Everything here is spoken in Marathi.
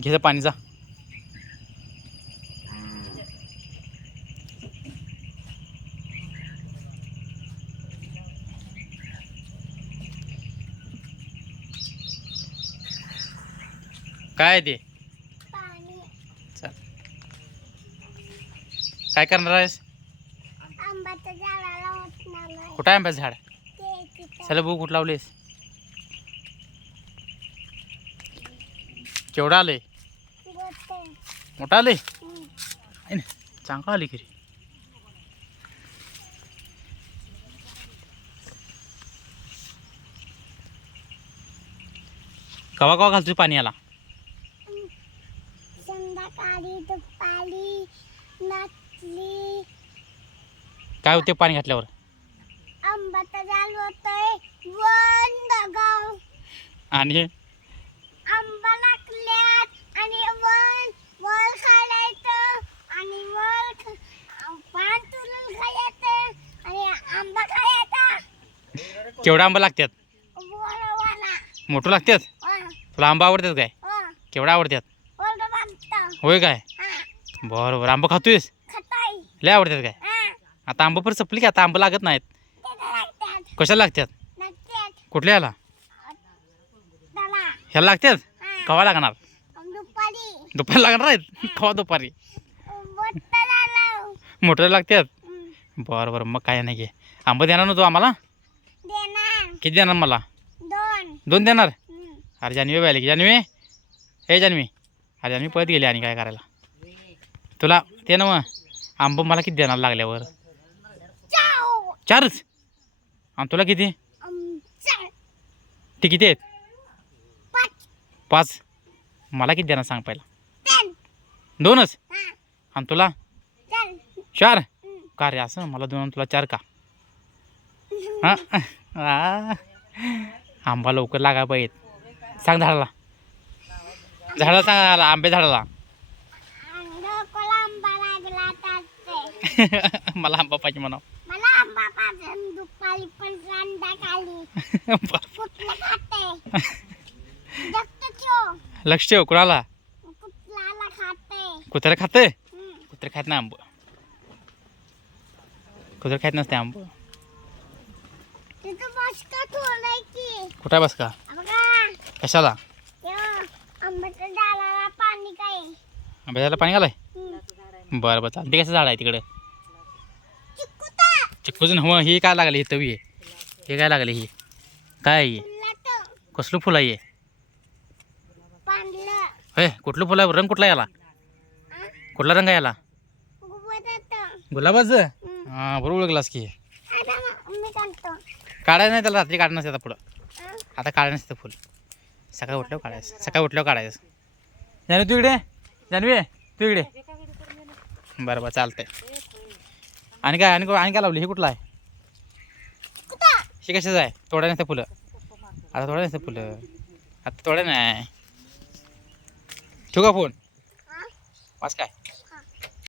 घे पाणी जा. काय ते चल काय करणार आहेस? कुठं आहे आंब्याचं झाड? चला बघू कुठं लावलेस. केवढं आलंय? मोठं आलंय? चांगलं आले खरी. कवा कवा घालतो पाणी याला? संध्याकाळी दुपारी रात्री. काय होते पाणी घातल्यावर? आंब्याचं झाड होतंय वन गाव आणि आंबा लागल्यात आणि वन वल खायचं आणि वल पान तुरून खायचं आणि आंबा खायचा. केवढा आंबा लागतात? वळवाला मोठं लागतात? तुला आंबा आवडतात काय? केवढा आवडतात? होय काय? बरोबर. आंबा खातोयस? खताई लय आवडतात काय? आता आंबा पण संपली की आता आंबा लागत नाहीत. कशाला लागतात? कुठल्या याला? ह्याला लागतात? कवा लागणार? दुपारी दुपारी लागणार आहेत? कवा दुपारी? मोठं लागतात? बरं बरं मग काय नाही घे. आंबा देणार ना तू आम्हाला? देणार किती देणार मला? 2 2 देणार? अरे जान्हवी आली की. जान्हवी हे जान्हवी. अरे जान्हवी पळत गेली आणि काय करायला. तुला ते ना मग आंबा मला किती देणार लागल्यावर? 4च? आणि तुला किती? ते किती आहेत? 5. मला किती देणार सांग पहिला? 2च? आणि तुला 4? का रे असं मला 2 आणि तुला 4 का? हां आंबा लवकर लागा पाहिजेत. सांग झाडाला. झाडाला सांग आंबे झाडाला. मला आंबा पाहिजे म्हणा. मला आंबा पाहिजे दुपारी पण संध्याकाळी. कुठलं खाते? जास्त ठेव. लक्ष ठेव. कुणाला? कुठला खाते? कुत्रा खाते? कुत्रा खात नाही आंबा. कुत्रा खात नसते आंबा. तिथं बसका ठेवलंय की. कुठं बस का? बघा कशाला? आंब्याच्या झाडाला पाणी काय? आंब्या झाडाला पाणी घालाय? बरं बरं चालते. कसं झाड आहे तिकडे? चिक्कूचं हो. ही काय लागली? ही तवी आहे. हे काय लागले? ही काय आहे? कसलं फुल आहे? होय कुठलं फुल आहे? रंग कुठला याला? कुठला रंग आहे याला? गुलाबाचं? हां बरोबर ओळखलास की. काढायचं नाही त्याला. रात्री काढ नसते आता पुढं. आता काढायचं नसतं फुल. सकाळी उठल्यावर काढायचं. सकाळी उठल्यावर काढायचं. जान्हवी तू इकडे. जान्हवी तू इकडे. बरं बरं चालतंय. आणि काय काय लावली? हे कुठलं आहे? हे कशाचं आहे? तोडायला नसतं फुलं. आता तोडायला नसतं फुलं. आता तोडाय नाही. ठेवू का फोन? वाच काय?